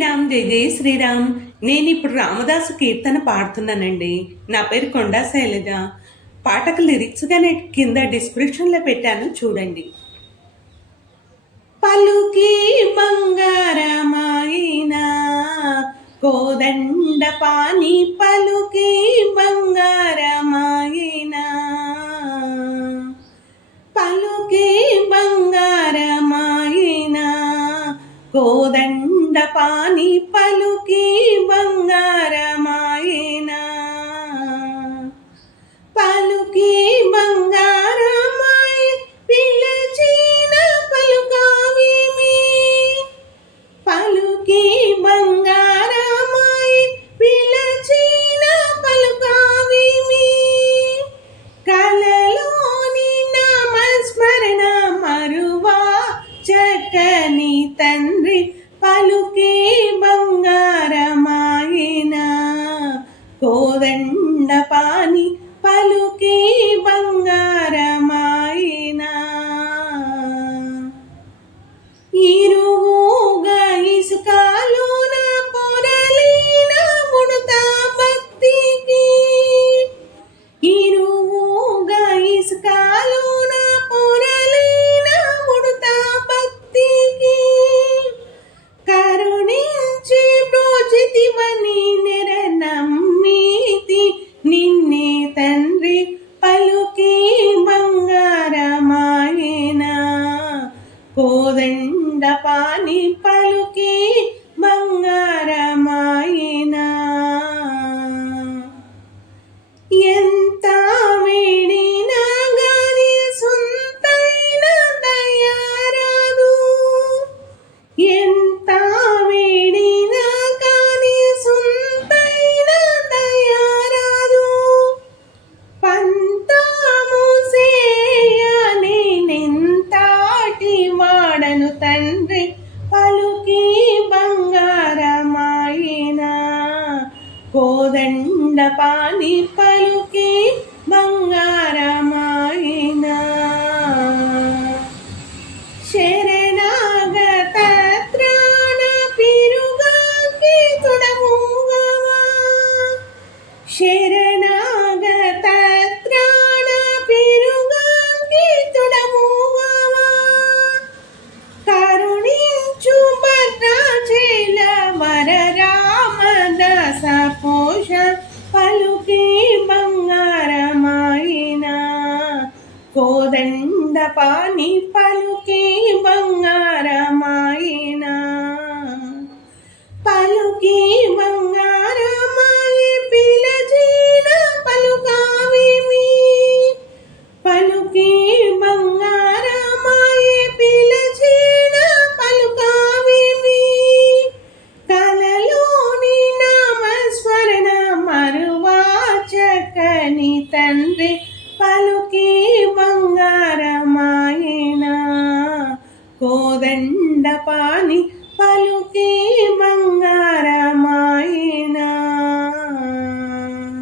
శ్రీరామ్ జై జై శ్రీరామ్. నేను ఇప్పుడు రామదాసు కీర్తన పాడుతున్నానండి. నా పేరు కొండా శైలజ. పాటకు లిరిక్స్గా నేను కింద డిస్క్రిప్షన్లో పెట్టాను, చూడండి. పలుకి బంగారమాయినా కోదండ పాని, పలుకి బంగారమాయినా పలుకి బంగారమాయినా కోదండ పాని, పలుకి బంగారమాయినా పలుకి బంగారమాయి పిలచిన పలుకావిమి, పలుకి బంగారమాయి పిలచిన పలుకావిమి, కలలోని నామస్మరణ మరువా చక్కని తండ్రి, పలుకి బంగారమాయినా కోదండ పాని, పలుకి బంగారమాయినా ఇరువుగా ఇసుకలోన పొరలిన ముడతా భక్తికి, ఇరువుగా ఇసుకలోన పొరలిన ముడతా భక్తికి, కరుణించి ప్రోచితివని నెర నమ్మితి నిన్నే తండ్రి, పలుకి బంగారమాయినా కోదండ పాని, పలుకి బంగారమాయినా ఎంత వేడినా గాని సొంతైన దయారాదు, ఎంత వేడినా కానీ సొంతైన దయారాదు, పంతాము సేయ నేనెంతటి వాడను తండ్రి, పలుకి బంగారమాయినా కోదండ పాని, పలుకి బంగారమాయినా శరణాగత త్రాణ పిరుగాకి తొడముగవా, శరణాగత త్రాణ పిరుగాకి తొడముగవా, కరుణించు భద్రాచల వర రామదాస పోష, పలుకి బంగారమాయినా కోదండ పాని, పలుకి బంగారమాయినా పలుకి బంగారమాయి పిలచిన పలుకావిమి, పలుకి బంగారమాయి పిలచిన పలుకావిమి, కలలోని నామస్మరణ మరువా చక్కని తండ్రి, పలుకి బంగారమాయినా కోదండ పాని, పలుకి